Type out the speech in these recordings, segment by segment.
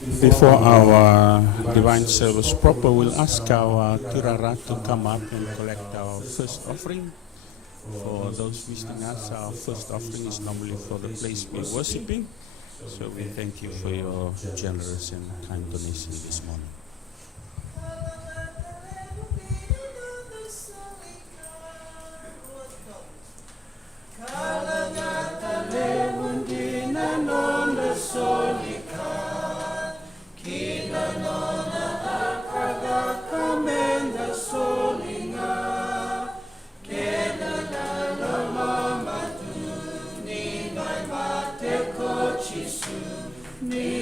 Before our divine service proper, we'll ask our Turara to come up and collect our first offering. For those visiting us, our first offering is normally for the place we're worshiping. So we thank you for your generous and kind donation this morning.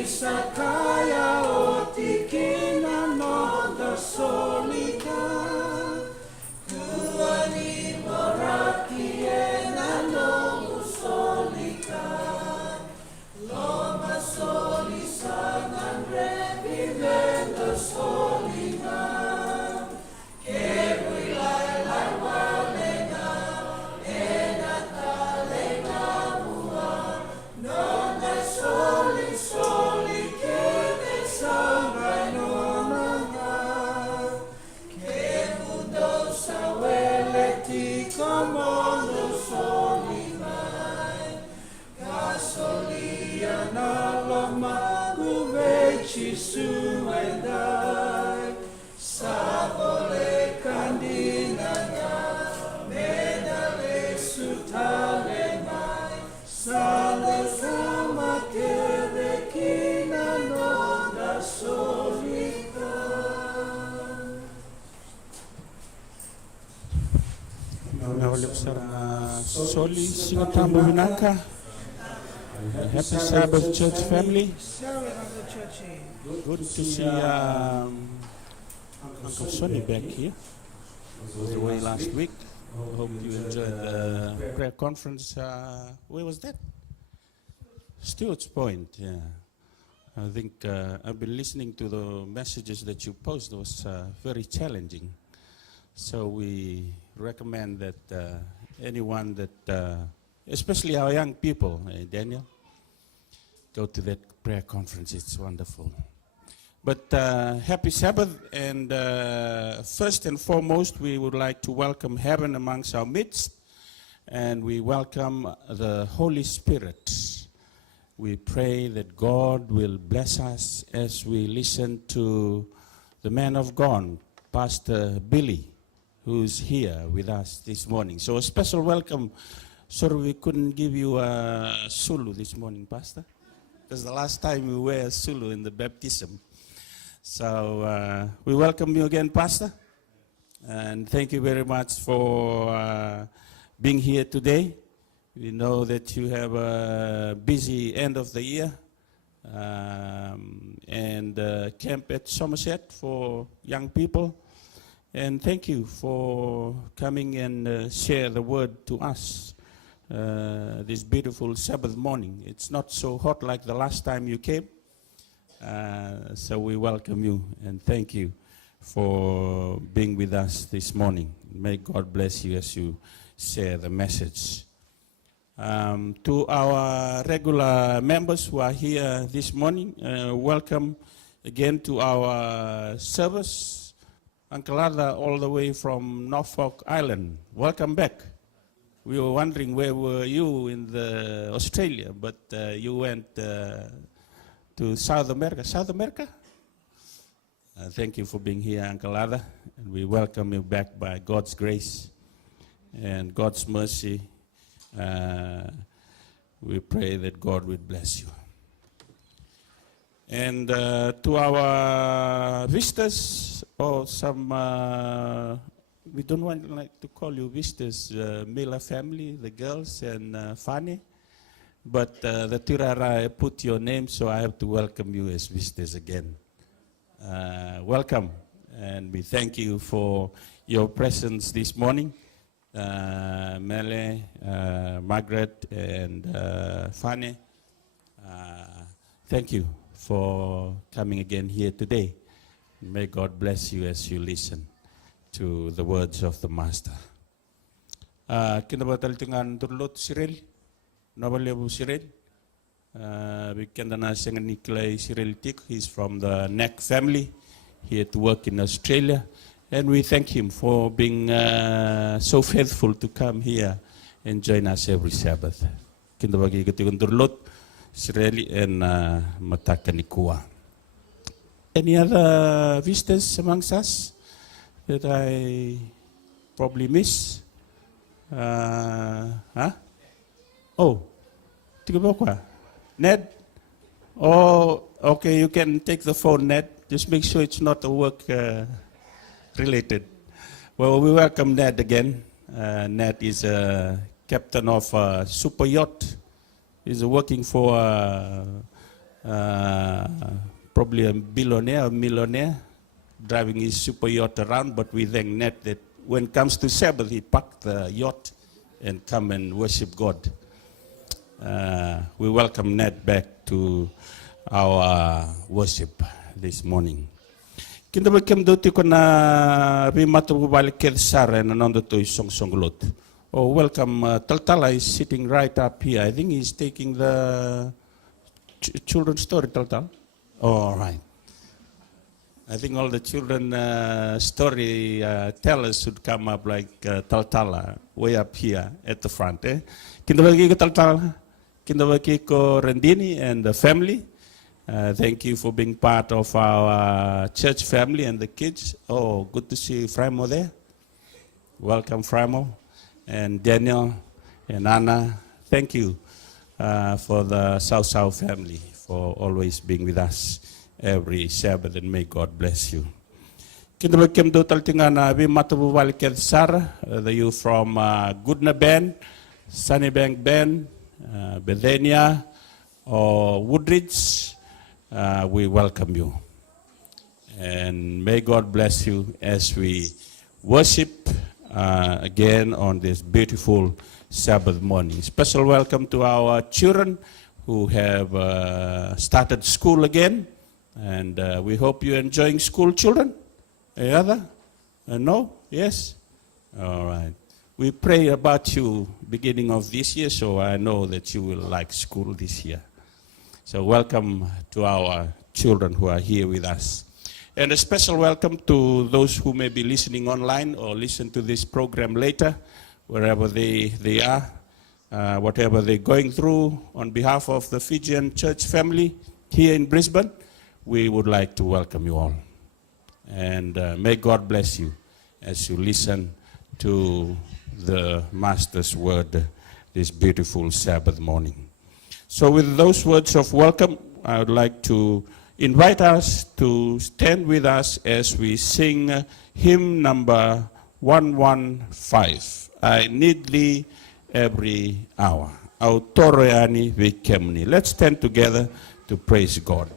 Sakaya otikina noda solika Kuani moraki ena no solika Loma solisa nandre vivendo solika Kewi lai lai walenga ena talenga bua Nona soli soli Soli Singatambo Vinaka. Happy Sabbath, church family. Good to see Uncle Sonny back here. He was away last week. Hope you enjoyed the prayer conference. Where was that? Stewart's Point, yeah. I think I've been listening to the messages that you posted. It was very challenging. So we recommend that anyone that, especially our young people, Daniel, go to that prayer conference. It's wonderful. But happy Sabbath, and first and foremost, we would like to welcome heaven amongst our midst, and we welcome the Holy Spirit. We pray that God will bless us as we listen to the man of God, Pastor Billy, who's here with us this morning. So a special welcome. Sorry we couldn't give you a Sulu this morning, Pastor, because the last time we were a Sulu in the baptism. So we welcome you again, Pastor, and thank you very much for being here today. We know that you have a busy end of the year and camp at Somerset for young people. And thank you for coming and share the word to us this beautiful Sabbath morning. It's not so hot like the last time you came, so we welcome you and thank you for being with us this morning. May God bless you as you share the message. To our regular members who are here this morning, welcome again to our service. Uncle Arda, all the way from Norfolk Island, welcome back. We were wondering where were you in Australia, but you went to South America. South America? Thank you for being here, Uncle Arda, and we welcome you back by God's grace and God's mercy. We pray that God will bless you. And to our visitors, or some, we don't want like to call you visitors, Mila family, the girls, and Fanny, but the Tirara put your name, so I have to welcome you as visitors again. Welcome, and we thank you for your presence this morning. Mele, Margaret, and Fanny, thank you for coming again here today. May God bless you as you listen to the words of the Master. Kinabatal tingan turlot Cyril, Nabalebu Cyril, We can Nikolai Sirelitik. He's from the Neck family. He had to work in Australia. And we thank him for being so faithful to come here and join us every Sabbath. Kinda bagi Lot, Sireli and Matakanikua. Any other visitors amongst us that I probably miss? Oh, Tigabokwa. Ned? Oh, okay, you can take the phone, Ned. Just make sure it's not a work related. Well, we welcome Ned again. Ned is a captain of a super yacht. He's working for probably a billionaire or millionaire, driving his super yacht around. But we thank Ned that when it comes to Sabbath, he parked the yacht and come and worship God. We welcome Ned back to our worship this morning. Kinda bakem doti ko na rimato balik sara na nondo to isong songlot. Oh, welcome. Taltala is sitting right up here. I think he's taking the children's story, Taltal. All right. I think all the children story tellers should come up like Taltala, way up here at the front. Kinda bagi ko Taltala, kinda bagi ko Rendini and the family. Thank you for being part of our church family and the kids. Oh, good to see Framo there. Welcome, Framo. And Daniel and Anna, thank you for the South family for always being with us every Sabbath, and may God bless you. Kindabakem do taltingana vi matabuwal Sara, the youth from Goodna Band, Sunnybank Band, Bethania, or Woodridge. We welcome you. And may God bless you as we worship again on this beautiful Sabbath morning. Special welcome to our children who have started school again. And we hope you're enjoying school, children. Any other? No? Yes? All right. We pray about you beginning of this year, so I know that you will like school this year. So welcome to our children who are here with us. And a special welcome to those who may be listening online or listen to this program later, wherever they are, whatever they're going through. On behalf of the Fijian church family here in Brisbane, we would like to welcome you all. And may God bless you as you listen to the Master's word this beautiful Sabbath morning. So with those words of welcome, I would like to invite us to stand with us as we sing hymn number 115. I need thee every hour. Autoroyani vikemni. Let's stand together to praise God.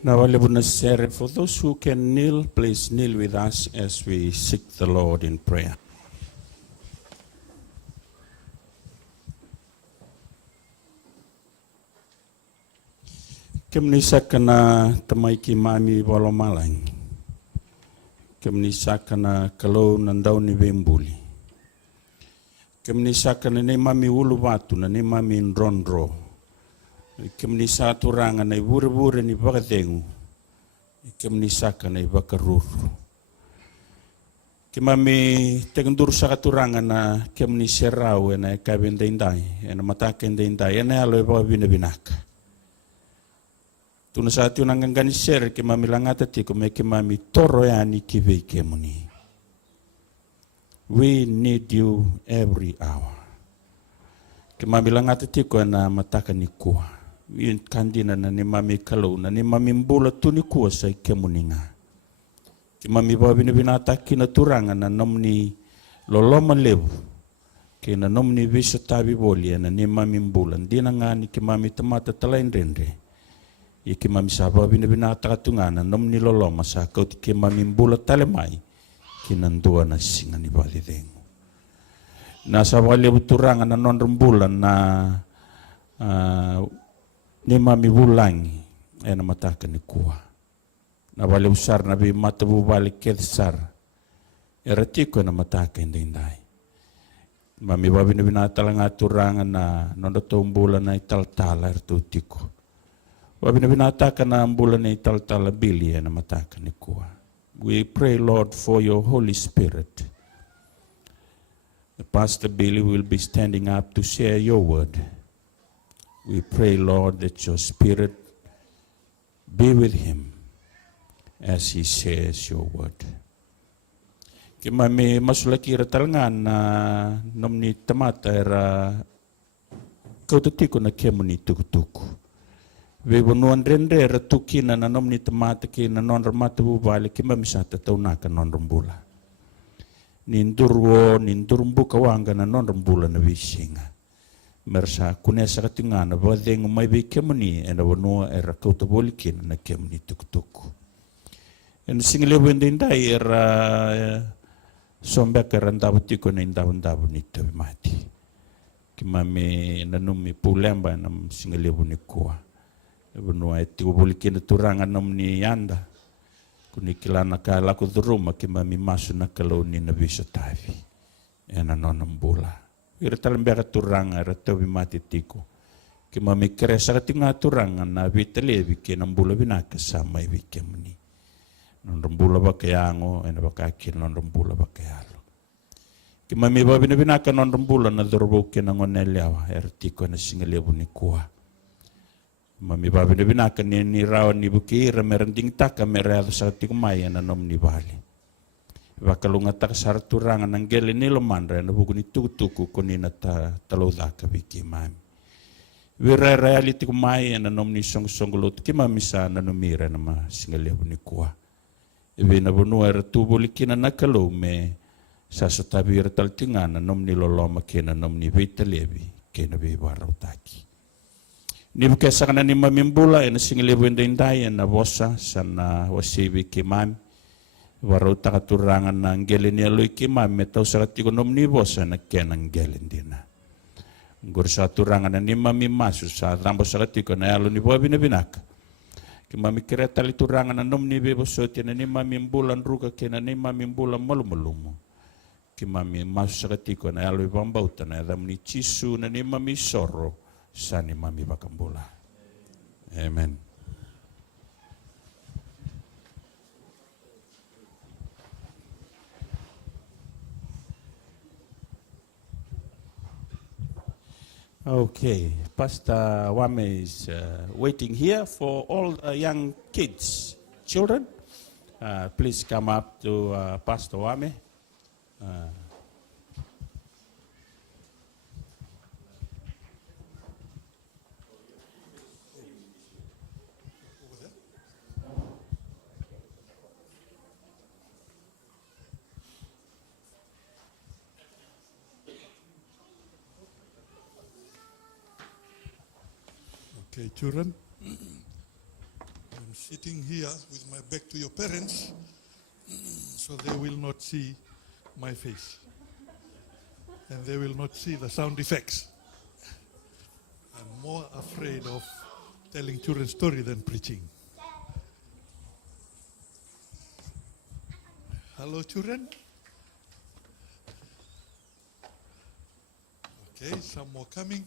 Now, I will share for those who can kneel, please kneel with us as we seek the Lord in prayer. Kemnisakana tamaiki mami walomalang. Kemnisakana kalau nandau ni vembuli. Kemnisakana ne mami ulu watu na ne mami nrondro. Kemnisatu na ibure ni bakatengu. Kemnisakana ibakaruru. Kemami tegendur sakaturanga na kemniserau na kabendendai na matakendendai na alo iba binabinaka. Tuna saat yun ang ganiser kemami langata tiko me kemami toro yani kive kemuni. We need you every hour. Kemami langata tiko na mataka ni kuwa. Yun kandina na ni mami kalau na ni mami mbula tu ni kuwa sa kemuninga. Kemami bawa binabinata kinaturangan na nomni loloma lebu. Kena nomni visa tabi boli na ni mami mbula. Di na nga ni kemami tamata talain rendre. Iki mami saba binabinata katungana nomni loloma sa kau ti kemami mbula talemai kinandua na singa ni balidengu. Na sawa lebu turangan na non rembulan na ni mami bulangi na mataka ni kuwa. Na wale usar na bi matabu balik ketsar eratiko na mataka indai. Mami babi na binata lang aturangan na nondoto bulan na italtala ertutiko. Babi na binata ka na bulan na italtala bili na mataka ni kuwa. We pray, Lord, for your Holy Spirit. The Pastor Billy will be standing up to share your word. We pray, Lord, that your Spirit be with him as he shares your word. Kimami masulaki ratalngan na nomni tamata era kautatiko na kemuni tukutuku. Webunuan rende ratukina na nomni tamata ki na non ramata bubali kimami sata taunaka non rambula. Nindurumbu kawanga na non rambula na wisinga. Mersa kunesa katingana badeng may bi kemuni ena wanua era kautabolikin na kemuni tukutuku. En singilebu indai era sombek era ndabutiko na ndabu ni mati. Kimami nanumi pulemba na singilebu ni kuwa. Wanua etiko bolikin turangan nomni yanda. Kunikilana ka laku duruma kimami masu na kaloni na bisa tavi. Ena nonambula. Ira talambera turanga era tawi mati tiko. Kimami keresa katinga turanga na vitalevi ke nambula binaka sama iwi kemuni. Nonambula bakayango ena bakakil nonambula bakayalo. Kimami babina binaka nonambula na dorbo ke nangonelewa era tiko na singalebu ni kuwa. Mami babina binaka ni rawa ni bukira merending taka merado sa tikumaya na nomni bali. Bakalunga takasar turangan ng gele ni lomandra na buku ni tuku kunina talauda ka biki mami. Wira reality kumaya na nomni songgulut kimamisa na numira na masingalebo ni kuwa. Ibi na bunua era tubulikina na kalume sa sotabira taltingana nomni loloma kena nomni vitalebi kena bibaraw taki. Nibukesa ka na ni mamimbula na singalebo indai na bosa sana wasibi kimami. Warau takaturangan na angelin niya loy kimami tau sarat ikonom ni bosa na ken angelin dina. Ngur sa turangan na ni mami masu sa tambo sarat iko na yalo ni buwa binabinaka. Kimami kira tali turangan na nom ni bebosoti na ni mami bulan ruga kena ni mami bulan malumulumo. Kimami masu sarat iko na yalo ibambauta na yadam ni chisu na ni mami soro sa ni mami bakambula. Amen. Okay, Pastor Wame is waiting here for all young kids, children. Please come up to Pastor Wame. Okay, children, sitting here with my back to your parents, so they will not see my face. And they will not see the sound effects. I'm more afraid of telling children story than preaching. Hello, children. Okay, some more coming.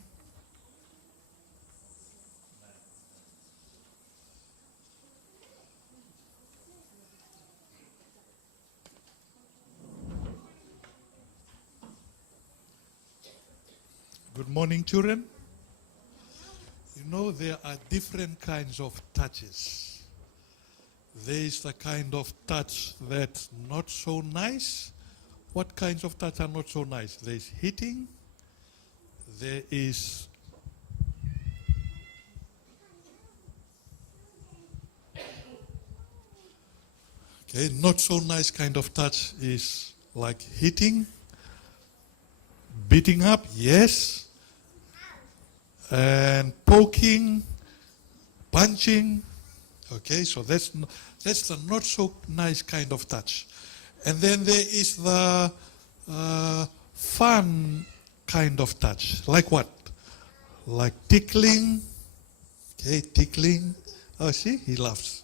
Good morning, children. You know, there are different kinds of touches. There is the kind of touch that's not so nice. What kinds of touch are not so nice? There is hitting. There is not so nice kind of touch is like hitting, beating up, yes, and poking, punching. Okay, so that's the not so nice kind of touch. And then there is the fun kind of touch. Like what? Like tickling. Okay, tickling. Oh, see, he laughs.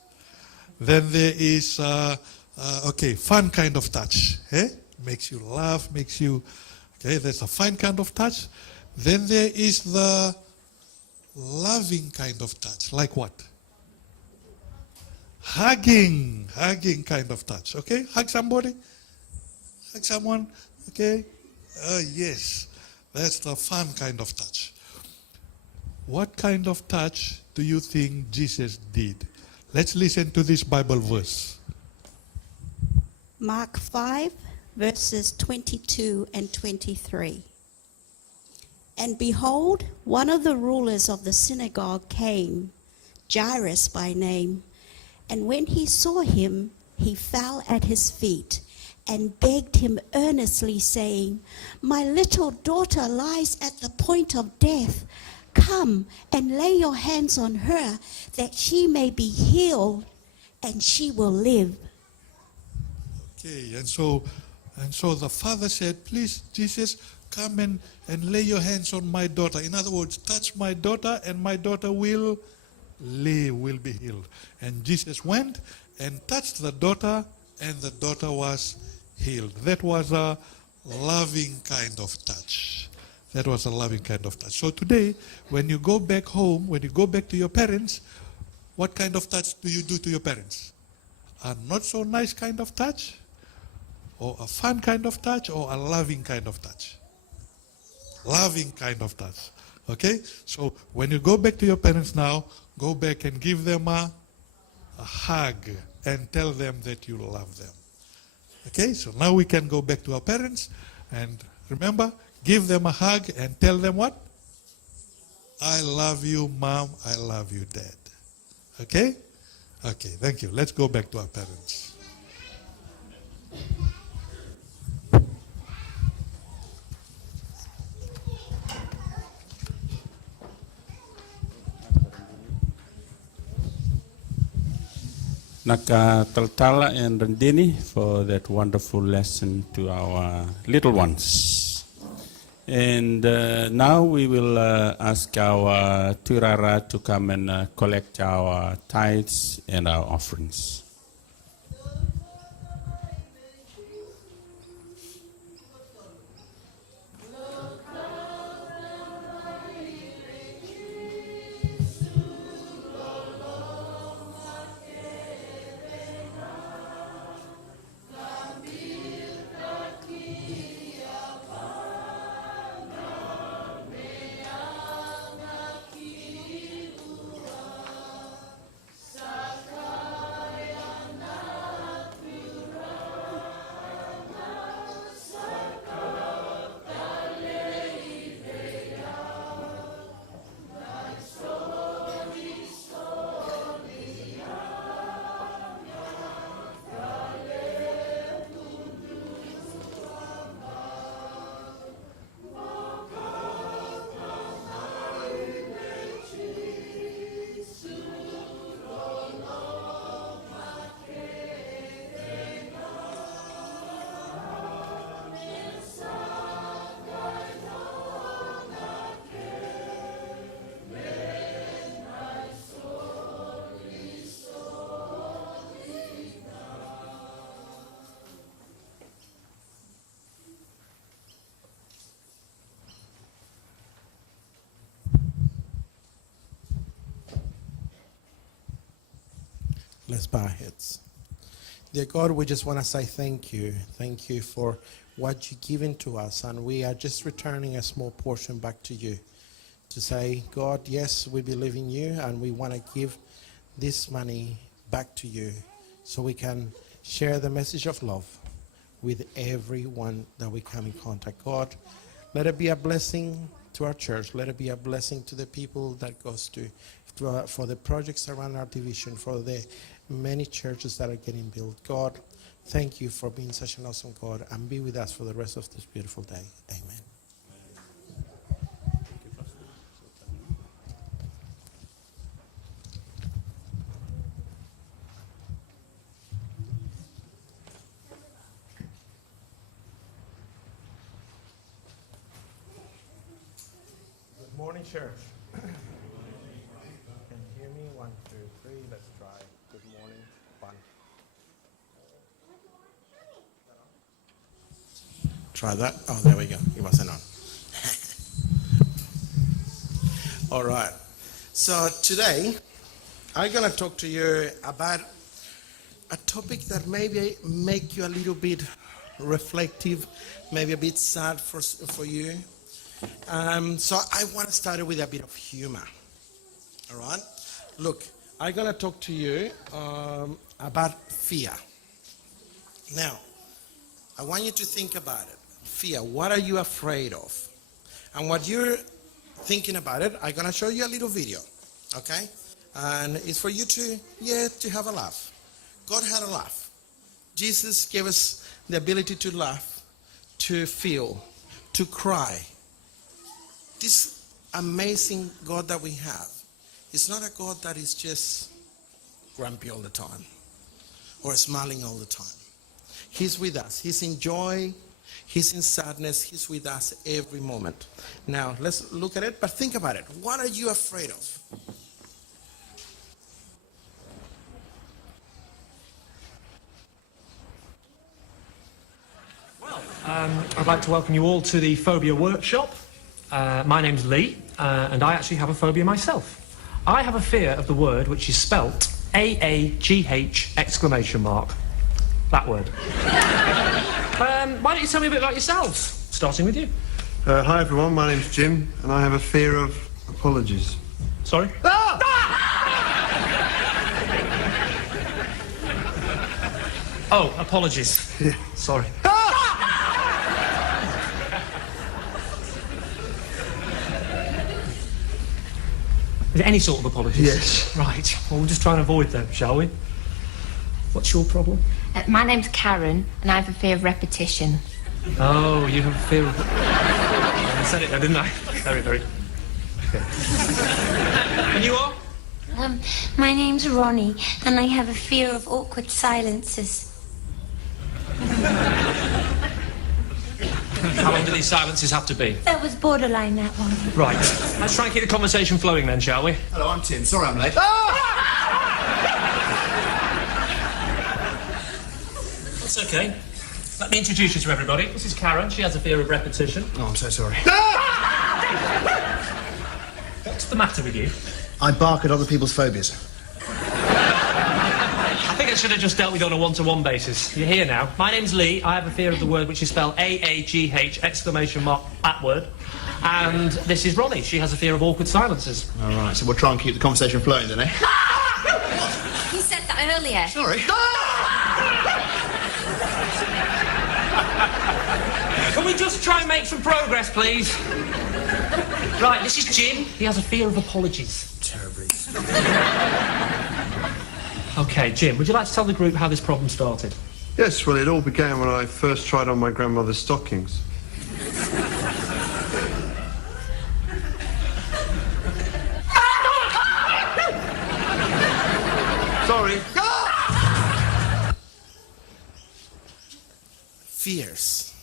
Then there is, fun kind of touch. Eh? Makes you laugh, makes you, okay, that's a fine kind of touch. Then there is the loving kind of touch. Like what? Hugging kind of touch. Okay, hug somebody, hug someone. Okay, yes, that's the fun kind of touch. What kind of touch do you think Jesus did? Let's listen to this Bible verse. Mark 5, verses 22 and 23. And behold, one of the rulers of the synagogue came, Jairus by name. And when he saw him, he fell at his feet and begged him earnestly, saying, My little daughter lies at the point of death. Come and lay your hands on her, that she may be healed, and she will live. Okay, and so the father said, Please, Jesus, come and lay your hands on my daughter. In other words, touch my daughter, and my daughter will live, will be healed. And Jesus went and touched the daughter, and the daughter was healed. That was a loving kind of touch. That was a loving kind of touch. So today, when you go back home, when you go back to your parents, what kind of touch do you do to your parents? A not so nice kind of touch? Or a fun kind of touch? Or a loving kind of touch? Loving kind of touch. Okay? So when you go back to your parents now, go back and give them a hug and tell them that you love them. Okay? So now we can go back to our parents and remember, give them a hug and tell them what? I love you, Mom. I love you, Dad. Okay? Okay, thank you. Let's go back to our parents. Naka Taltala and Randini for that wonderful lesson to our little ones. And now we will ask our Turara to come and collect our tithes and our offerings. Sakaya Let's bow our heads. Dear God, we just want to say thank you. Thank you for what you've given to us. And we are just returning a small portion back to you to say, God, yes, we believe in you and we want to give this money back to you so we can share the message of love with everyone that we come in contact. God, let it be a blessing to our church. Let it be a blessing to the people that goes to for the projects around our division, for the many churches that are getting built. God, thank you for being such an awesome God, and be with us for the rest of this beautiful day. Amen. Good morning, church. Can you hear me? 1, 2, 3. Let's try. Good morning. 1. Try that. Oh, there we go. It wasn't on. All right. So today, I'm going to talk to you about a topic that maybe make you a little bit reflective, maybe a bit sad for you. So I want to start with a bit of humor. All right? Look, I'm going to talk to you about fear. Now, I want you to think about it. Fear. What are you afraid of? And what you're thinking about it, I'm going to show you a little video. Okay? And it's for you to have a laugh. God had a laugh. Jesus gave us the ability to laugh, to feel, to cry. This amazing God that we have is not a God that is just grumpy all the time or smiling all the time. He's with us. He's in joy. He's in sadness. He's with us every moment. Now, let's look at it, but think about it. What are you afraid of? I'd like to welcome you all to the Phobia Workshop. My name's Lee, and I actually have a phobia myself. I have a fear of the word which is spelt A-A-G-H exclamation mark. That word. Why don't you tell me a bit about yourselves, starting with you? Hi everyone, my name's Jim, and I have a fear of apologies. Sorry? Oh, apologies. Yeah. Sorry. Is it any sort of apologies? Yes. Right. Well, we'll just try and avoid them, shall we? What's your problem? My name's Karen, and I have a fear of repetition. Oh, you have a fear of... I said it there, didn't I? Very, very... Okay. And you are? My name's Ronnie, and I have a fear of awkward silences. How long do these silences have to be? That was borderline, that one. Right. Let's try and keep the conversation flowing then, shall we? Hello, I'm Tim. Sorry I'm late. That's okay. Let me introduce you to everybody. This is Karen. She has a fear of repetition. Oh, I'm so sorry. What's the matter with you? I bark at other people's phobias. I think I should have just dealt with you on a one-to-one basis. You're here now. My name's Lee. I have a fear of the word which is spelled A-A-G-H exclamation mark, that word. And this is Ronnie. She has a fear of awkward silences. All right, so we'll try and keep the conversation flowing then, eh? You said that earlier. Sorry. Can we just try and make some progress, please? Right, this is Jim. He has a fear of apologies. Terribly. OK, Jim, would you like to tell the group how this problem started? Yes, well, it all began when I first tried on my grandmother's stockings. Sorry. Fears.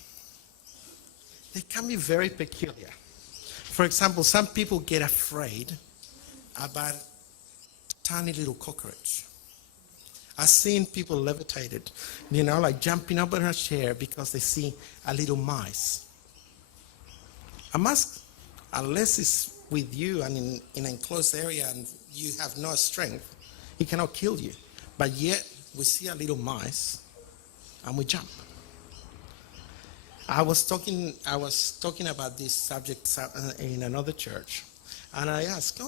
They can be very peculiar. For example, some people get afraid about tiny little cockroach. I've seen people levitated, like jumping up in a chair because they see a little mice. A mouse, unless it's with you and in an enclosed area and you have no strength, it cannot kill you. But yet we see a little mice and we jump. I was talking about this subject in another church, and I asked,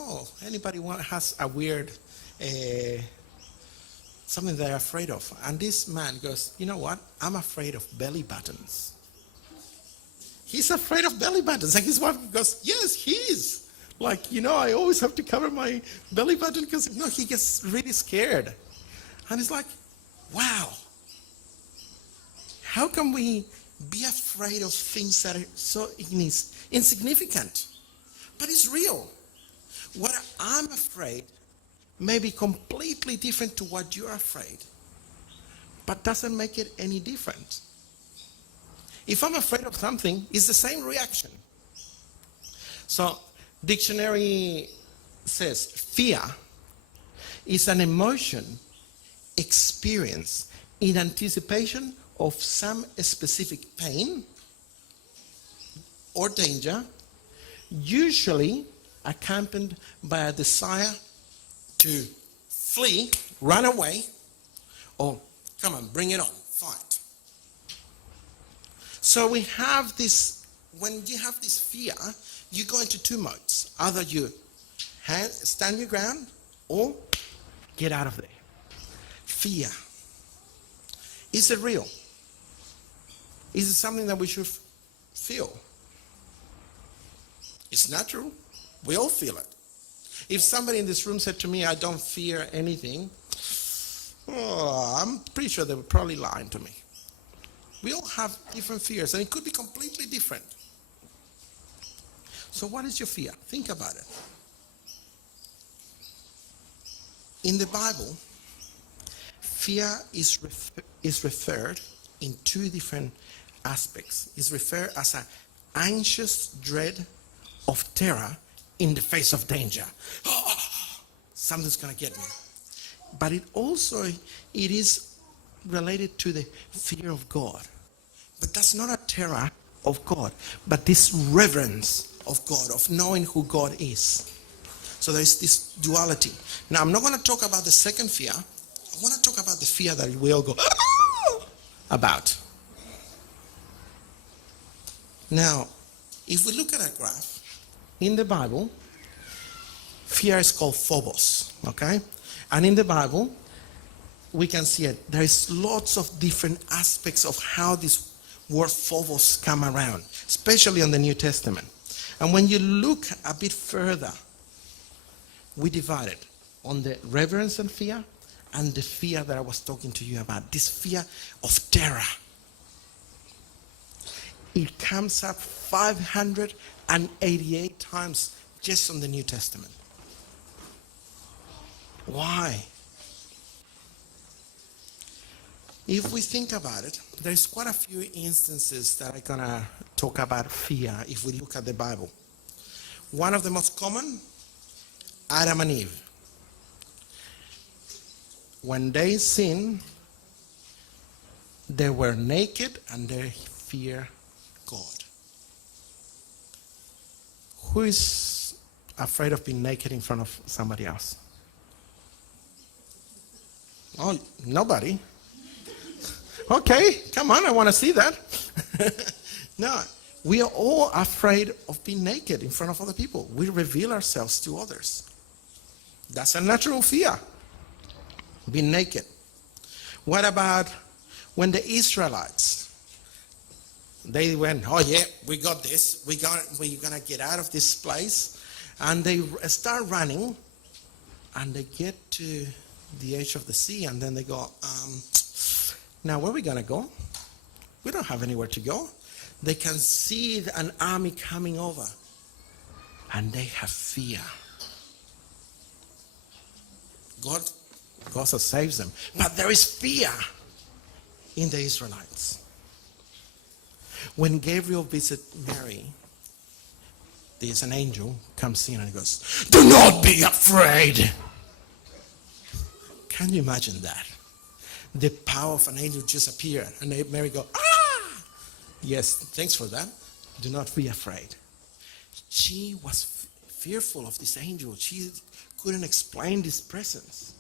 anybody has a weird something they're afraid of? And this man goes, you know what? I'm afraid of belly buttons. He's afraid of belly buttons. And his wife goes, yes, he is. Like, I always have to cover my belly button because, he gets really scared. And it's like, wow. How can we be afraid of things that are so insignificant? But it's real. What I'm afraid may be completely different to what you're afraid, but doesn't make it any different. If I'm afraid of something, it's the same reaction. So, dictionary says fear is an emotion experienced in anticipation of some specific pain or danger, usually accompanied by a desire to flee, run away, or come on, bring it on, fight. So we have this, when you have this fear, you go into two modes. Either you stand your ground or get out of there. Fear. Is it real? Is it something that we should feel? It's natural. We all feel it. If somebody in this room said to me, I don't fear anything, I'm pretty sure they were probably lying to me. We all have different fears, and it could be completely different. So what is your fear? Think about it. In the Bible, fear is referred in two different aspects. It's referred as an anxious dread of terror in the face of danger. Something's going to get me. But it is related to the fear of God. But that's not a terror of God, but this reverence of God, of knowing who God is. So there's this duality. Now, I'm not going to talk about the second fear. I want to talk about the fear that we all go about. Now, if we look at a graph, in the Bible, fear is called phobos, okay? And in the Bible, we can see it. There is lots of different aspects of how this word phobos come around, especially in the New Testament. And when you look a bit further, we divide it on the reverence and fear, and the fear that I was talking to you about, this fear of terror. It comes up 588 times just on the New Testament. Why? If we think about it, there's quite a few instances that I'm going to talk about fear if we look at the Bible. One of the most common, Adam and Eve. When they sinned, they were naked and they feared God. Who is afraid of being naked in front of somebody else? Oh, nobody. Okay, come on, I want to see that. No, we are all afraid of being naked in front of other people. We reveal ourselves to others. That's a natural fear, being naked. What about when the Israelites, they went, oh yeah, we got this. We're going to get out of this place. And they start running, and they get to the edge of the sea, and then they go, now where are we going to go? We don't have anywhere to go. They can see an army coming over, and they have fear. God also saves them. But there is fear in the Israelites. When Gabriel visits Mary, there's an angel comes in and goes, do not be afraid. Can you imagine that? The power of an angel just appeared, and Mary go, ah! Yes, thanks for that. Do not be afraid. She was fearful of this angel. She couldn't explain this presence.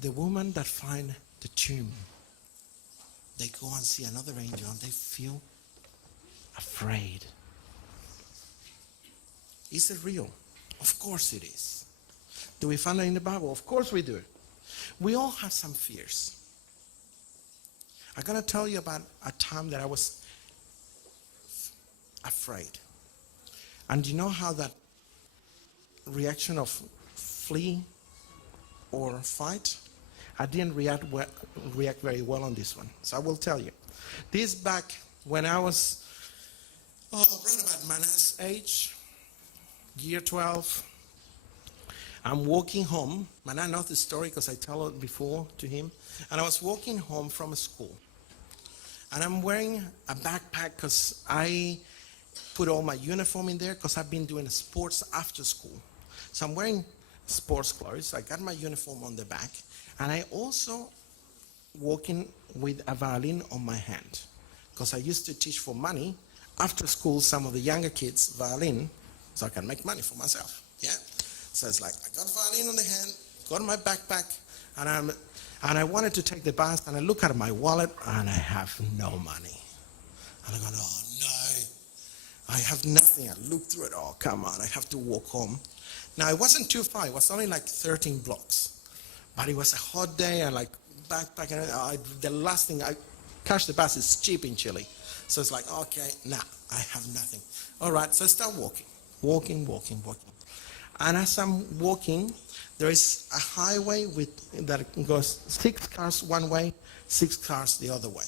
The woman that find the tomb, they go and see another angel and they feel afraid. Is it real? Of course it is. Do we find it in the Bible? Of course we do. We all have some fears. I'm going to tell you about a time that I was afraid. And you know how that reaction of flee or fight? I didn't react very well on this one. So I will tell you. This back when I was around about Mana's age, year 12. I'm walking home. Mana knows the story because I told it before to him. And I was walking home from school. And I'm wearing a backpack because I put all my uniform in there because I've been doing sports after school. So I'm wearing sports clothes. I got my uniform on the back. And I also walking with a violin on my hand because I used to teach for money after school some of the younger kids violin so I can make money for myself. Yeah. So it's like I got violin on the hand, got my backpack, and I wanted to take the bus, and I look at my wallet and I have no money. And I go, oh no, I have nothing. I look through it. Oh, come on, I have to walk home. Now it wasn't too far. It was only like 13 blocks, but it was a hot day and like backpack. And the last thing I catch the bus is cheap in Chile, so it's like okay, nah, I have nothing. All right, so I start walking. And as I'm walking, there is a highway that goes 6 cars one way, 6 cars the other way.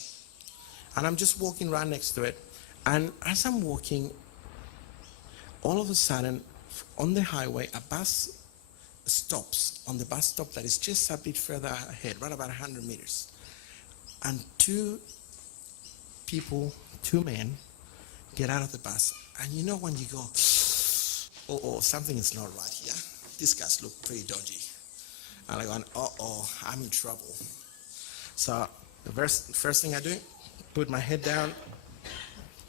And I'm just walking right next to it. And as I'm walking, all of a sudden, on the highway, a bus stops on the bus stop that is just a bit further ahead, right about 100 meters. And 2 men, get out of the bus. And you know when you go, oh, something is not right here. These guys look pretty dodgy. And I go, I'm in trouble. So the first thing I do, put my head down,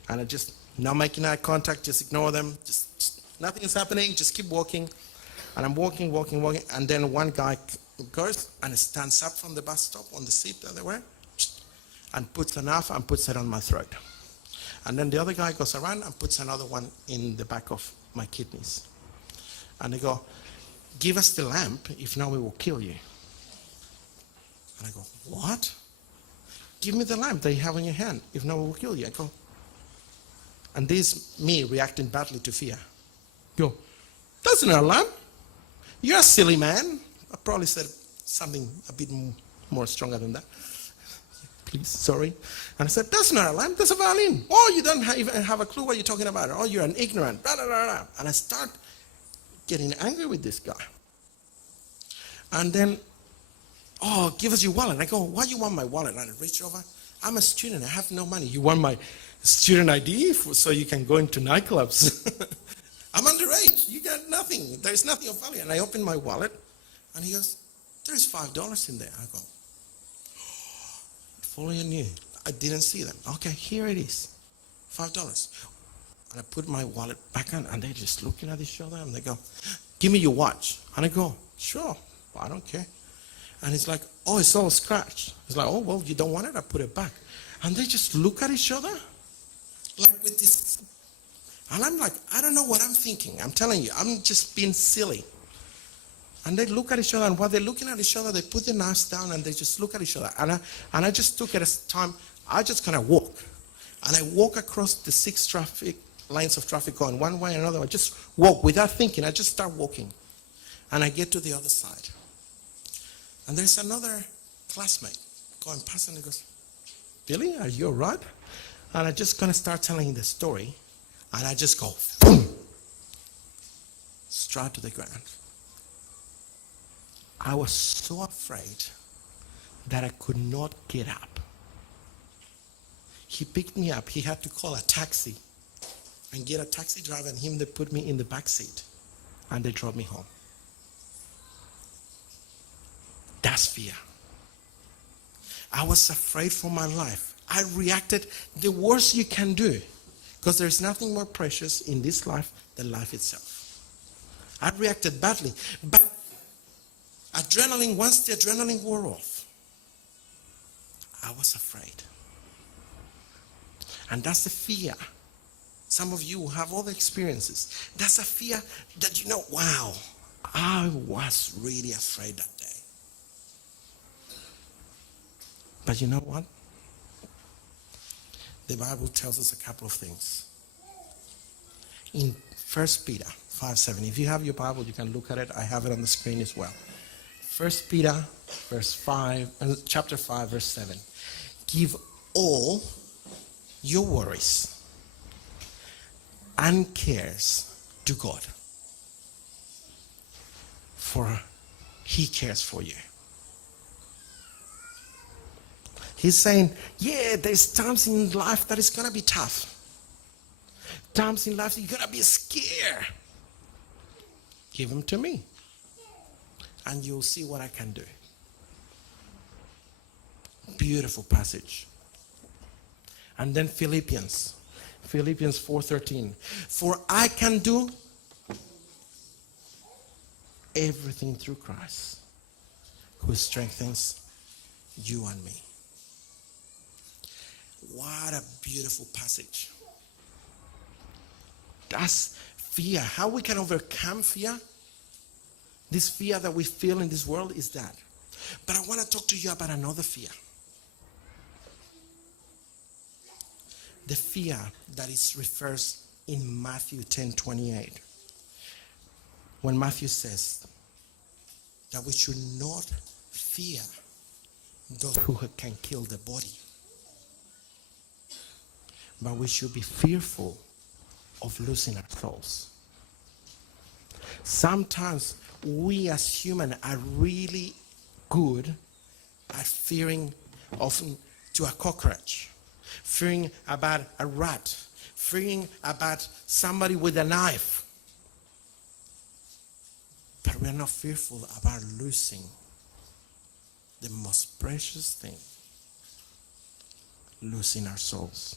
and I just, not making eye contact, just ignore them. Just nothing is happening, just keep walking. And I'm walking, and then one guy goes and stands up from the bus stop on the seat that they were, and puts a knife and puts it on my throat. And then the other guy goes around and puts another one in the back of my kidneys. And they go, give us the lamp, if not we will kill you. And I go, what? Give me the lamp that you have in your hand, if not we will kill you. I go, and this me reacting badly to fear. Go, that's not a lamp. You're a silly man. I probably said something a bit more stronger than that. Please, sorry. And I said, that's not a lamp, that's a violin. Oh, you don't even have a clue what you're talking about. Oh, you're an ignorant. Blah, blah, blah, blah. And I start getting angry with this guy. And then, oh, give us your wallet. I go, why you want my wallet? And I reach over. I'm a student. I have no money. You want my student ID so you can go into nightclubs? I'm underage. You got nothing. There's nothing of value. And I open my wallet, and he goes, there's $5 in there. I go, if only I knew. I didn't see them. Okay, here it is, $5. And I put my wallet back on, and they're just looking at each other, and they go, give me your watch. And I go, sure, well, I don't care. And it's like, oh, it's all scratched. It's like, oh, well, you don't want it? I put it back. And they just look at each other, like with this. And I'm like, I don't know what I'm thinking. I'm telling you, I'm just being silly. And they look at each other, and while they're looking at each other, they put their knives down, and they just look at each other. And I just took it as time, I just kind of walk. And I walk across the 6 lanes of traffic going one way and another. I just walk without thinking. I just start walking. And I get to the other side. And there's another classmate going past, and he goes, Billy, are you all right? And I just going to start telling him the story. And I just go, boom, straight to the ground. I was so afraid that I could not get up. He picked me up. He had to call a taxi and get a taxi driver and him to put me in the back seat. And they drove me home. That's fear. I was afraid for my life. I reacted the worst you can do, because there's nothing more precious in this life than life itself. I reacted badly, but Adrenaline, once the adrenaline wore off, I was afraid. And that's the fear. Some of you have all the experiences. That's a fear that you know, wow, I was really afraid that day. But you know what? The Bible tells us a couple of things. In 1 Peter 5:7, if you have your Bible, you can look at it. I have it on the screen as well. 1 Peter chapter 5, verse 7. Give all your worries and cares to God, for He cares for you. He's saying, yeah, there's times in life that it's going to be tough. Times in life you're going to be scared. Give them to me, and you'll see what I can do. Beautiful passage. And then Philippians 4:13. For I can do everything through Christ, who strengthens you and me. What a beautiful passage. That's fear. How we can overcome fear, this fear that we feel in this world, is that. But I want to talk to you about another fear. The fear that is refers in Matthew 10:28. When Matthew says that we should not fear those who can kill the body, but we should be fearful of losing our souls. Sometimes we as humans are really good at fearing often to a cockroach, fearing about a rat, fearing about somebody with a knife. But we're not fearful about losing the most precious thing, losing our souls.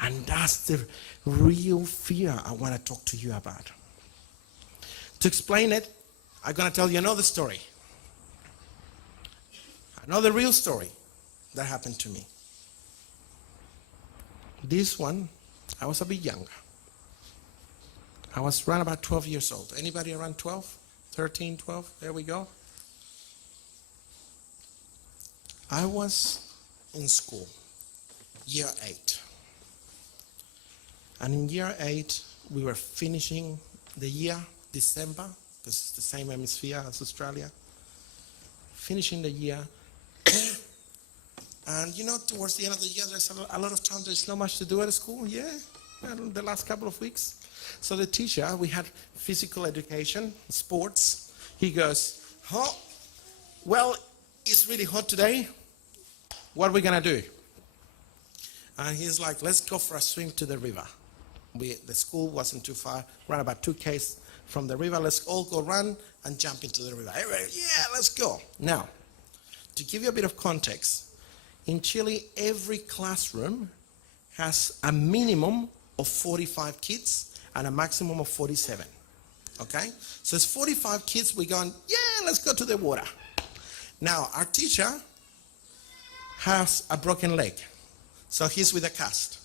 And that's the real fear I want to talk to you about. To explain it, I'm going to tell you another story. Another real story that happened to me. This one, I was a bit younger. I was around about 12 years old. Anybody around 12? 13, 12? There we go. I was in school, year 8. And in year 8, we were finishing the year, December, because it's the same hemisphere as Australia. Finishing the year. And you know, towards the end of the year, there's a lot of time, there's not much to do at school, yeah, the last couple of weeks. So the teacher, we had physical education, sports. He goes, oh, well, it's really hot today. What are we going to do? And he's like, let's go for a swim to the river. The school wasn't too far, ran about 2 km from the river. Let's all go run and jump into the river. Everybody, yeah, let's go. Now, to give you a bit of context, in Chile, every classroom has a minimum of 45 kids and a maximum of 47. Okay? So it's 45 kids. We're going, yeah, let's go to the water. Now, our teacher has a broken leg. So he's with a cast.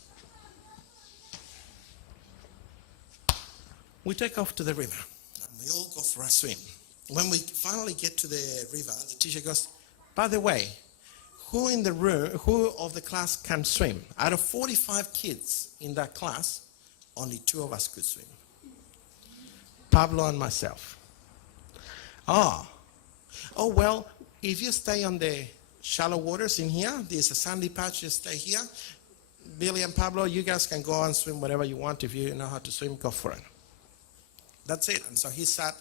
We take off to the river, and we all go for a swim. When we finally get to the river, the teacher goes, by the way, who of the class can swim? Out of 45 kids in that class, only 2 of us could swim. Pablo and myself. Oh, well, if you stay on the shallow waters in here, there's a sandy patch, you stay here. Billy and Pablo, you guys can go and swim whatever you want. If you know how to swim, go for it. That's it. And so he sat.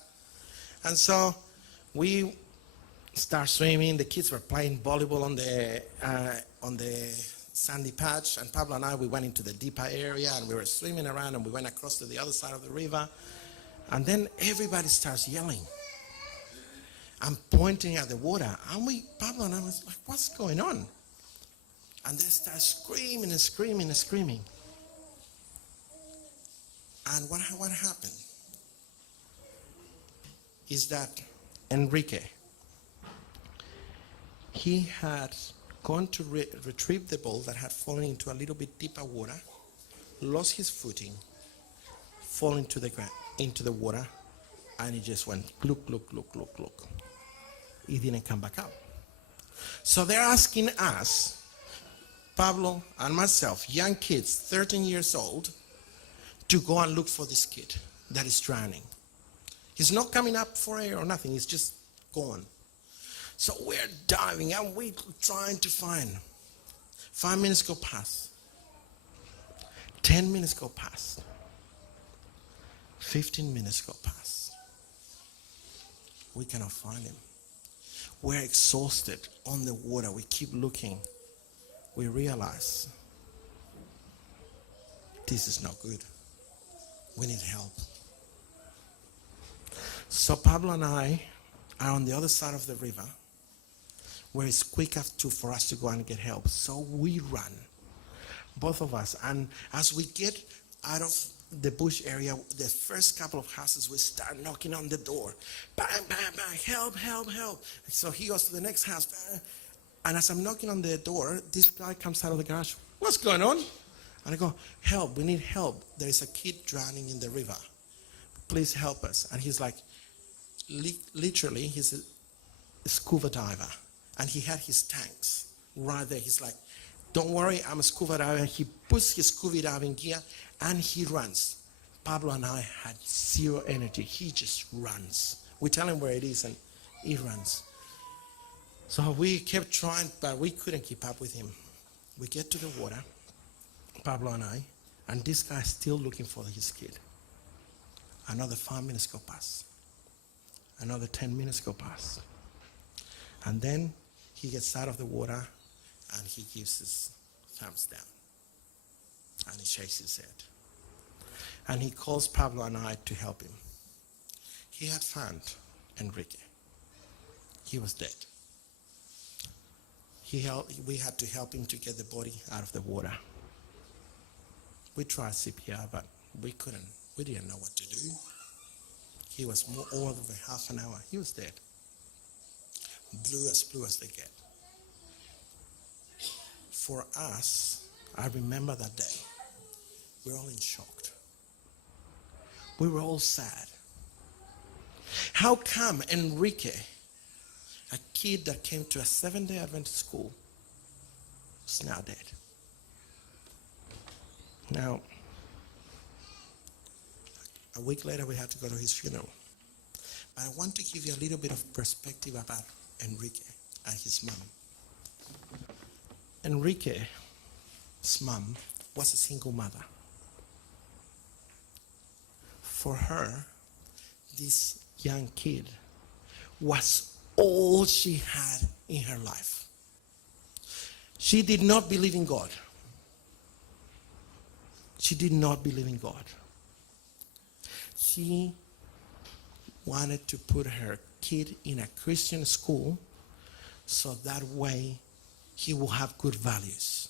And so we start swimming. The kids were playing volleyball on the sandy patch. And Pablo and I, we went into the deeper area and we were swimming around and we went across to the other side of the river. And then everybody starts yelling. I'm pointing at the water. And Pablo and I was like, what's going on? And they start screaming and screaming and screaming. And what happened is that Enrique, he had gone to retrieve the ball that had fallen into a little bit deeper water, lost his footing, fall into the water, and he just went look. He didn't come back up. So they're asking us, Pablo and myself, young kids, 13 years old, to go and look for this kid that is drowning. He's not coming up for air or nothing, he's just gone. So we're diving and we're trying to find. 5 minutes go past. 10 minutes go past. 15 minutes go past. We cannot find him. We're exhausted on the water. We keep looking. We realize this is not good. We need help. So Pablo and I are on the other side of the river where it's quick for us to go and get help. So we run, both of us. And as we get out of the bush area, the first couple of houses, we start knocking on the door. Bang, bang, bang, help, help, help. So he goes to the next house. Bang. And as I'm knocking on the door, this guy comes out of the garage. What's going on? And I go, help, we need help. There is a kid drowning in the river. Please help us. And he's like, literally, he's a scuba diver. And he had his tanks right there. He's like, don't worry, I'm a scuba diver. He puts his scuba diving gear and he runs. Pablo and I had zero energy. He just runs. We tell him where it is and he runs. So we kept trying, but we couldn't keep up with him. We get to the water, Pablo and I, and this guy's still looking for his kid. Another 5 minutes go past. Another 10 minutes go past. And then he gets out of the water and he gives his thumbs down. And he shakes his head. And he calls Pablo and I to help him. He had found Enrique. He was dead. We had to help him to get the body out of the water. We tried CPR, but we couldn't. We didn't know what to do. He was more over half an hour. He was dead. Blue as they get. For us, I remember that day. We were all in shock. We were all sad. How come Enrique, a kid that came to a Seventh-day Adventist school, is now dead? Now, a week later we had to go to his funeral. But I want to give you a little bit of perspective about Enrique and his mom. Enrique's mom was a single mother. For her, this young kid was all she had in her life. She did not believe in God. She did not believe in God. She wanted to put her kid in a Christian school so that way he will have good values.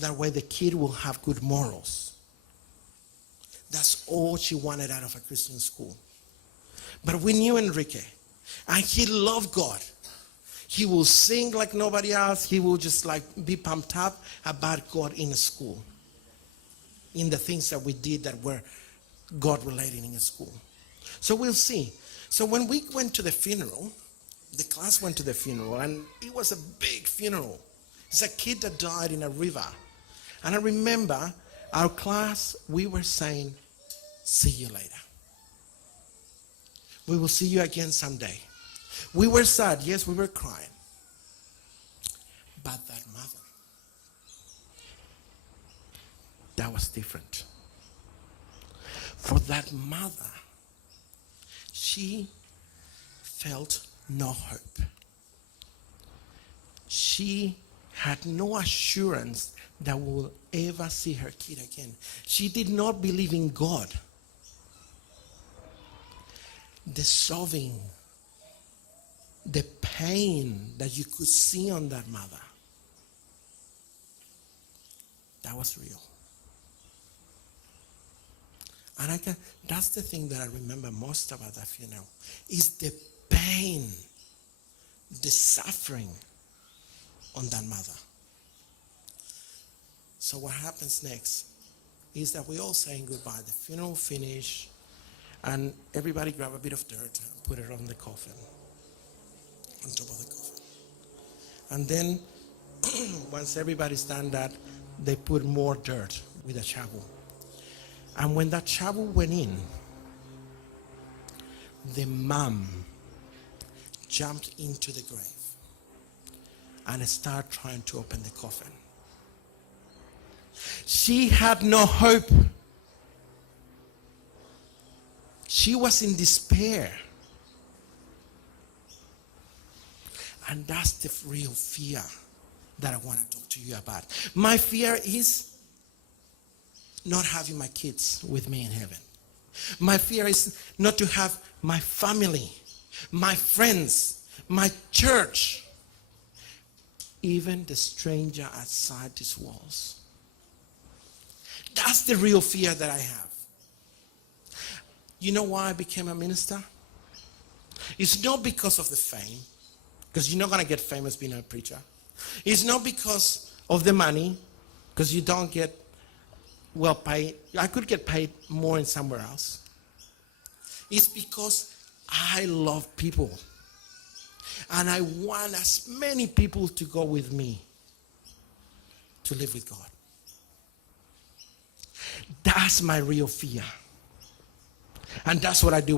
That way the kid will have good morals. That's all she wanted out of a Christian school. But we knew Enrique, and he loved God. He will sing like nobody else. He will just like be pumped up about God in school, in the things that we did that were God related in school. So we'll see. So when we went to the funeral, the class went to the funeral, and it was a big funeral. It's a kid that died in a river. And I remember our class, we were saying, see you later. We will see you again someday. We were sad, yes, we were crying. But that mother, that was different. For that mother, she felt no hope. She had no assurance that we will ever see her kid again. She did not believe in God. The sobbing, the pain that you could see on that mother, that was real. And that's the thing that I remember most about that funeral, is the pain, the suffering on that mother. So what happens next is that we all saying goodbye. The funeral finished, and everybody grab a bit of dirt and put it on the coffin, on top of the coffin. And then once everybody's done that, they put more dirt with a shovel. And when that shovel went in, the mom jumped into the grave and started trying to open the coffin. She had no hope. She was in despair. And that's the real fear that I want to talk to you about. My fear is not having my kids with me in heaven. My fear is not to have my family, my friends, my church, even the stranger outside these walls. That's the real fear that I have. You know why I became a minister? It's not because of the fame, because you're not going to get famous being a preacher. It's not because of the money, because you don't get well paid. I could get paid more in somewhere else. It's because I love people. And I want as many people to go with me to live with God. That's my real fear. And that's what I do.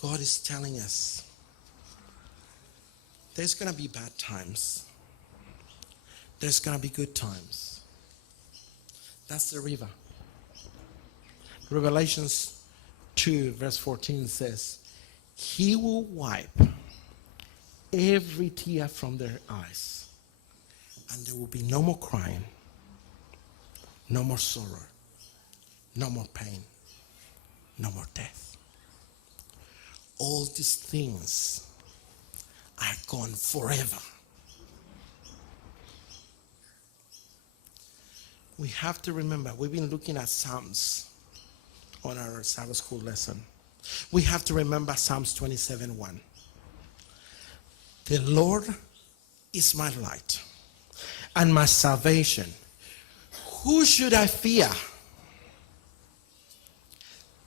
God is telling us there's going to be bad times. There's going to be good times. That's the river. Revelations 2 verse 14 says, He will wipe every tear from their eyes, and there will be no more crying, no more sorrow, no more pain, no more death. All these things are gone forever. We have to remember, we've been looking at Psalms on our Sabbath school lesson. We have to remember Psalms 27:1. The Lord is my light and my salvation. Who should I fear?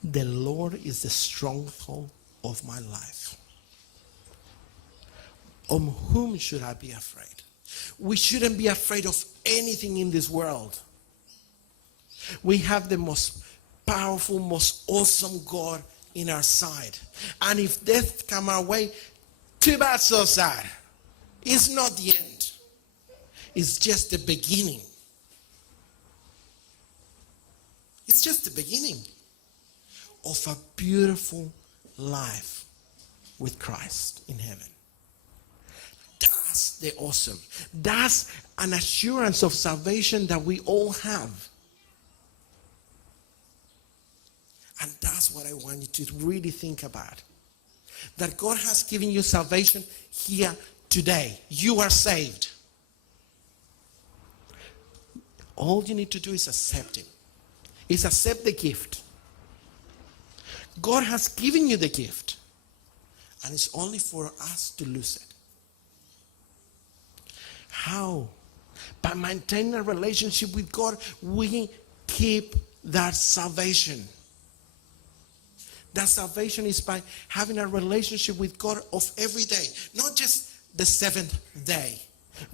The Lord is the stronghold of my life. Of whom should I be afraid? We shouldn't be afraid of anything in this world. We have the most powerful, most awesome God in our side. And if death come our way, too bad, so sad. It's not the end. It's just the beginning. It's just the beginning of a beautiful life with Christ in heaven. That's the awesome. That's an assurance of salvation that we all have. And that's what I want you to really think about. That God has given you salvation here today. You are saved. All you need to do is accept Him. Is accept the gift. God has given you the gift. And it's only for us to lose it. How? By maintaining a relationship with God, we keep that salvation. That salvation is by having a relationship with God of every day. Not just the seventh day,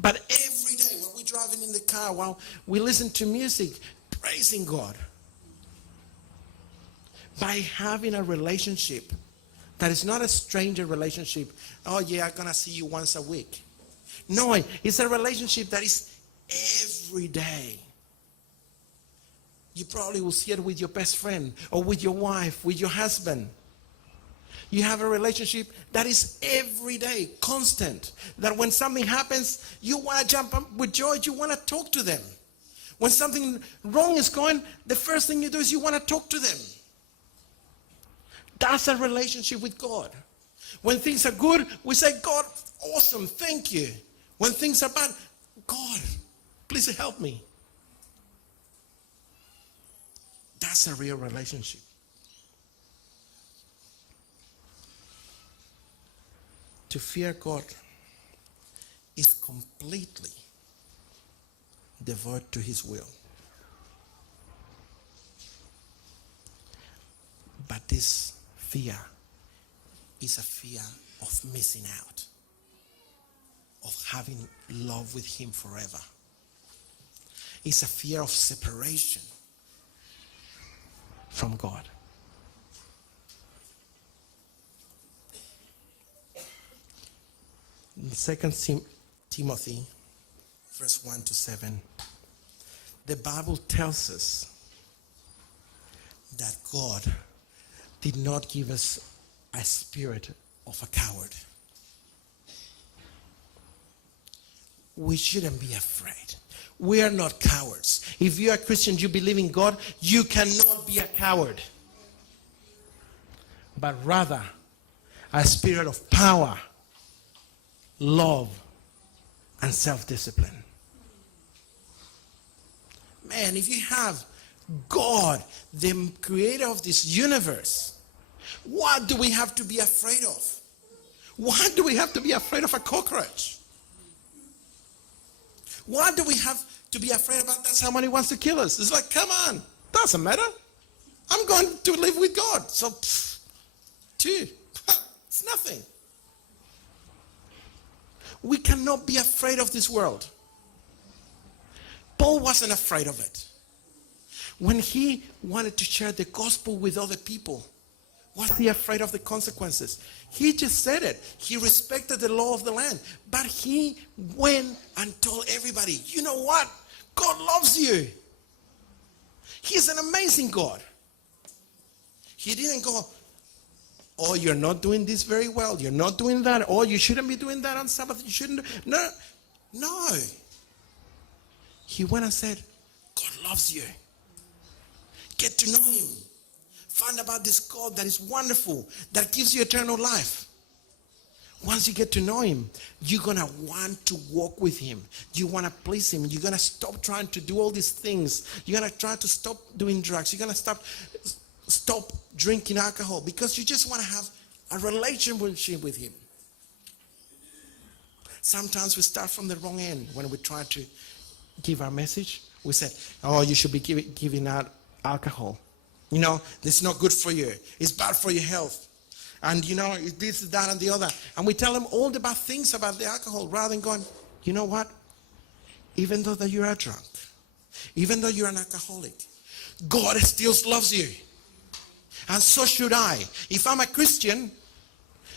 but every day when we're driving in the car, while we listen to music, praising God. By having a relationship that is not a stranger relationship. Oh yeah, I'm going to see you once a week. No, it's a relationship that is every day. You probably will see it with your best friend or with your wife, with your husband. You have a relationship that is every day, constant. That when something happens, you want to jump up with joy. You want to talk to them. When something wrong is going, the first thing you do is you want to talk to them. That's a relationship with God. When things are good, we say, God, awesome, thank you. When things are bad, God, please help me. That's a real relationship. To fear God is completely devoted to his will. But this fear is a fear of missing out, of having love with him forever. It's a fear of separation from God. In 2 Timothy, verse 1 to 7, the Bible tells us that God did not give us a spirit of a coward. We shouldn't be afraid. We are not cowards. If you are Christian, you believe in God, you cannot be a coward. But rather, a spirit of power, love, and self-discipline. Man, if you have God, the creator of this universe, what do we have to be afraid of? Why do we have to be afraid of a cockroach? Why do we have to be afraid about that somebody wants to kill us? It's like, come on, doesn't matter. I'm going to live with God. So, it's nothing. We cannot be afraid of this world. Paul wasn't afraid of it. When he wanted to share the gospel with other people, was he afraid of the consequences? He just said it. He respected the law of the land. But he went and told everybody, you know what? God loves you. He's an amazing God. He didn't go, oh, you're not doing this very well. You're not doing that. Oh, you shouldn't be doing that on Sabbath. You shouldn't. No. No. He went and said, God loves you. Get to know him. Find about this God that is wonderful, that gives you eternal life. Once you get to know him, you're going to want to walk with him. You want to please him. You're going to stop trying to do all these things. You're going to try to stop doing drugs. You're going to stop drinking alcohol because you just want to have a relationship with him. Sometimes we start from the wrong end when we try to give our message. We say, oh, you should be giving out alcohol. You know, this is not good for you. It's bad for your health. And you know, this, that, and the other. And we tell them all the bad things about the alcohol rather than going, you know what? Even though that you are drunk, even though you're an alcoholic, God still loves you. And so should I. If I'm a Christian,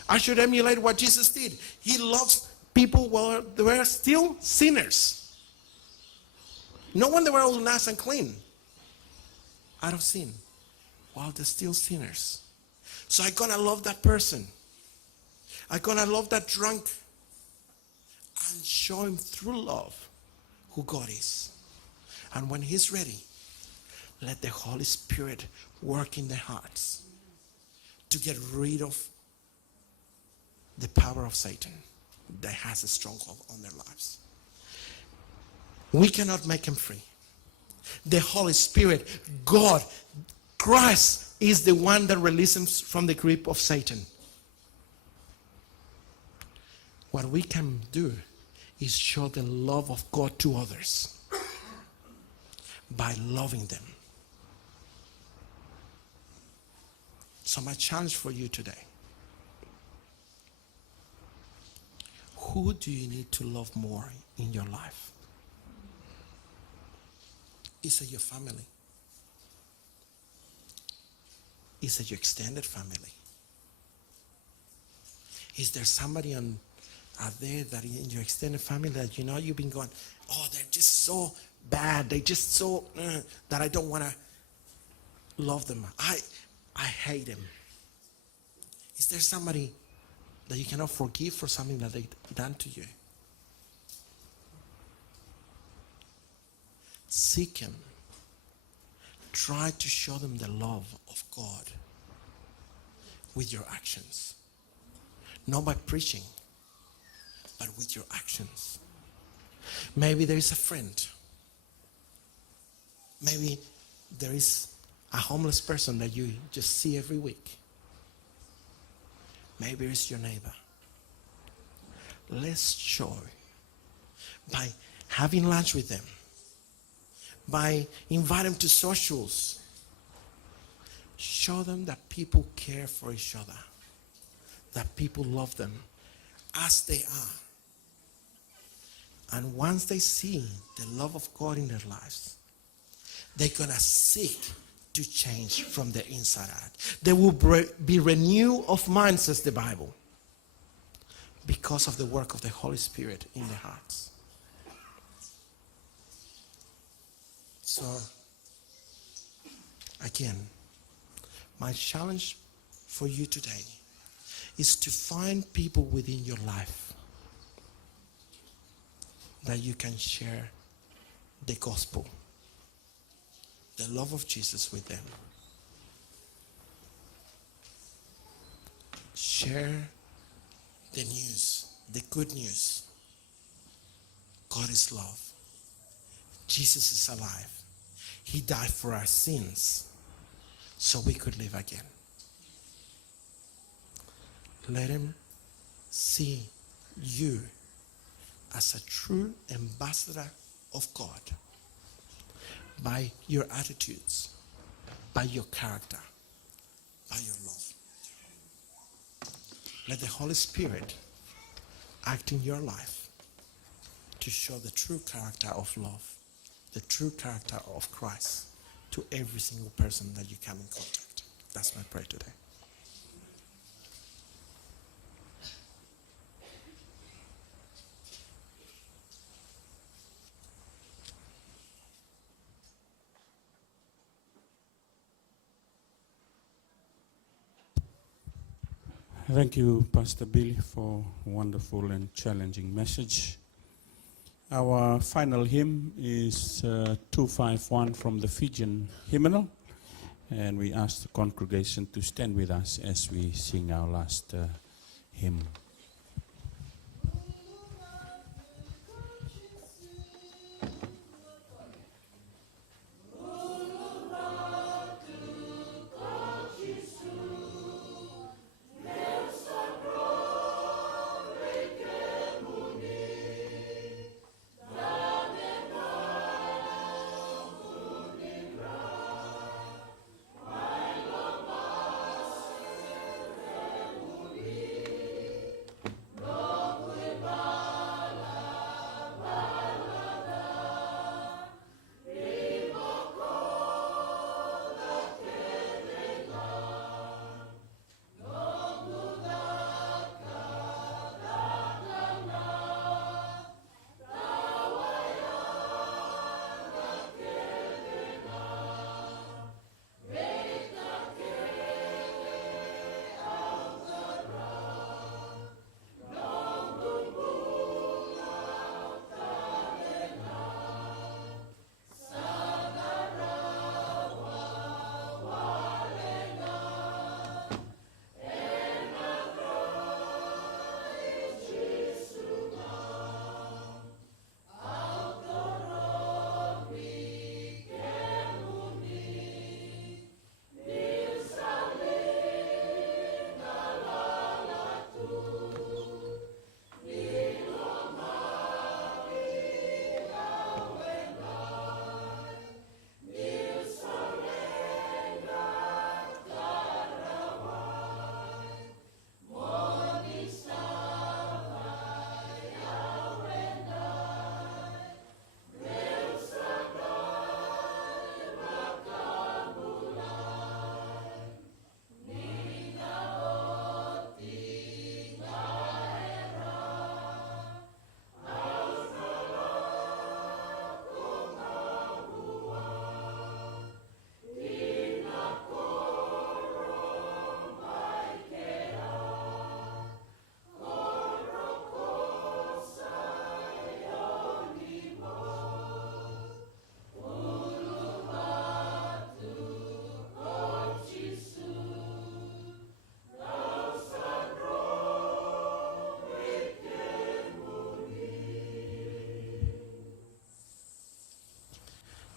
I should emulate what Jesus did. He loves people while they were still sinners. Not when they were all nice and clean. Out of sin. While they're still sinners. So I'm going to love that person. I'm going to love that drunk. And show him through love who God is. And when he's ready, let the Holy Spirit work in their hearts to get rid of the power of Satan that has a stronghold on their lives. We cannot make him free. The Holy Spirit, God, Christ is the one that releases him from the grip of Satan. What we can do is show the love of God to others by loving them. So my challenge for you today. Who do you need to love more in your life? Is it your family? Is it your extended family? Is there somebody out there that in your extended family that you know you've been going, oh, they're just so bad, they're just so that I don't want to love them. I hate them. Is there somebody that you cannot forgive for something that they've done to you? Seek him. Try to show them the love of God with your actions. Not by preaching, but with your actions. Maybe there is a friend Maybe there is a homeless person that you just see every week. Maybe it's your neighbor. Let's show by having lunch with them, by inviting them to socials. Show them that people care for each other, that people love them as they are. And once they see the love of God in their lives, they're going to seek to change from the inside out. They will be renewed of mind, says the Bible, because of the work of the Holy Spirit in their hearts. So, again, my challenge for you today is to find people within your life that you can share the gospel, the love of Jesus with them. Share the news, the good news. God is love. Jesus is alive. He died for our sins so we could live again. Let him see you as a true ambassador of God by your attitudes, by your character, by your love. Let the Holy Spirit act in your life to show the true character of love, the true character of Christ to every single person that you come in contact. That's my prayer today. Thank you, Pastor Billy, for a wonderful and challenging message. Our final hymn is 251 from the Fijian hymnal, and we ask the congregation to stand with us as we sing our last hymn.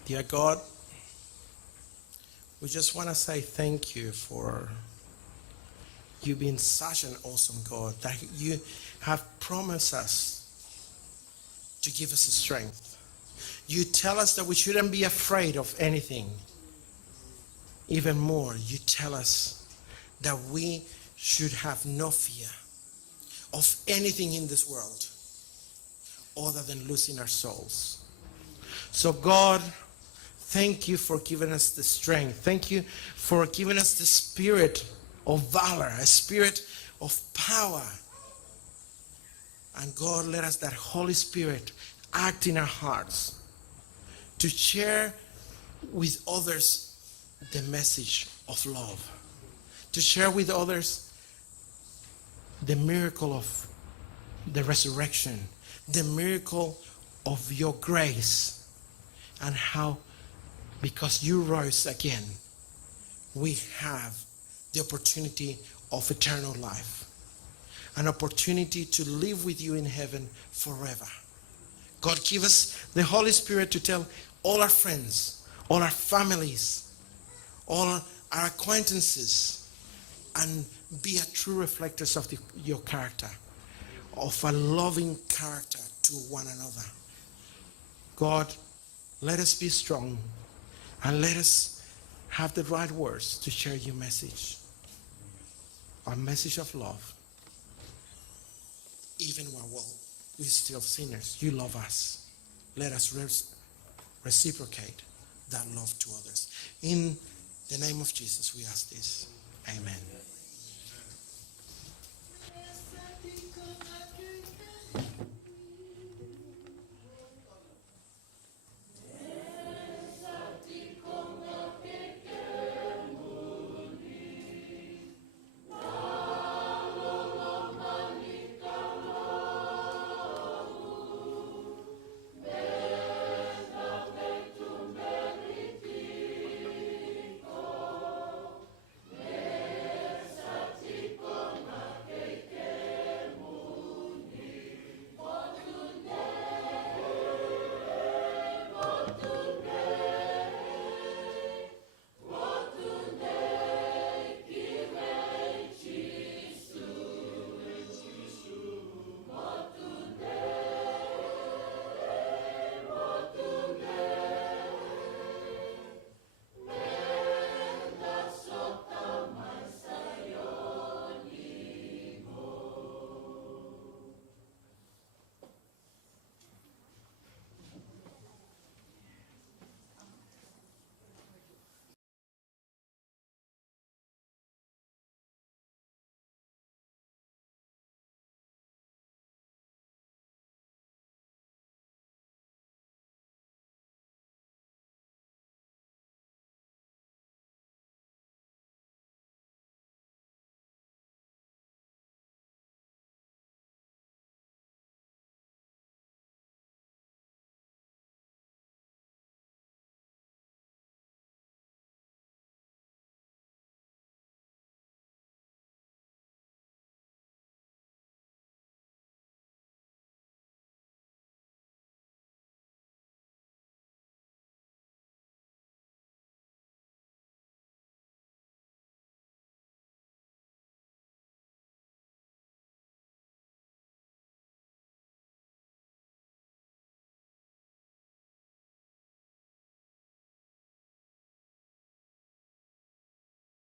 Dear God, we just want to say thank you for you being such an awesome God, that you have promised us to give us the strength. You tell us that we shouldn't be afraid of anything. Even more, you tell us that we should have no fear of anything in this world other than losing our souls. So God, thank you for giving us the strength. Thank you for giving us the spirit of valor, a spirit of power. And God, let us, that Holy Spirit, act in our hearts to share with others the message of love, to share with others the miracle of the resurrection, the miracle of your grace, and how, because you rose again, we have the opportunity of eternal life, an opportunity to live with you in heaven forever. God, give us the Holy Spirit to tell all our friends, all our families, all our acquaintances, and be a true reflectors of your character, of a loving character to one another. God, let us be strong and let us have the right words to share your message, our message of love. Even while we're still sinners, you love us. Let us reciprocate that love to others. In the name of Jesus, we ask this. Amen.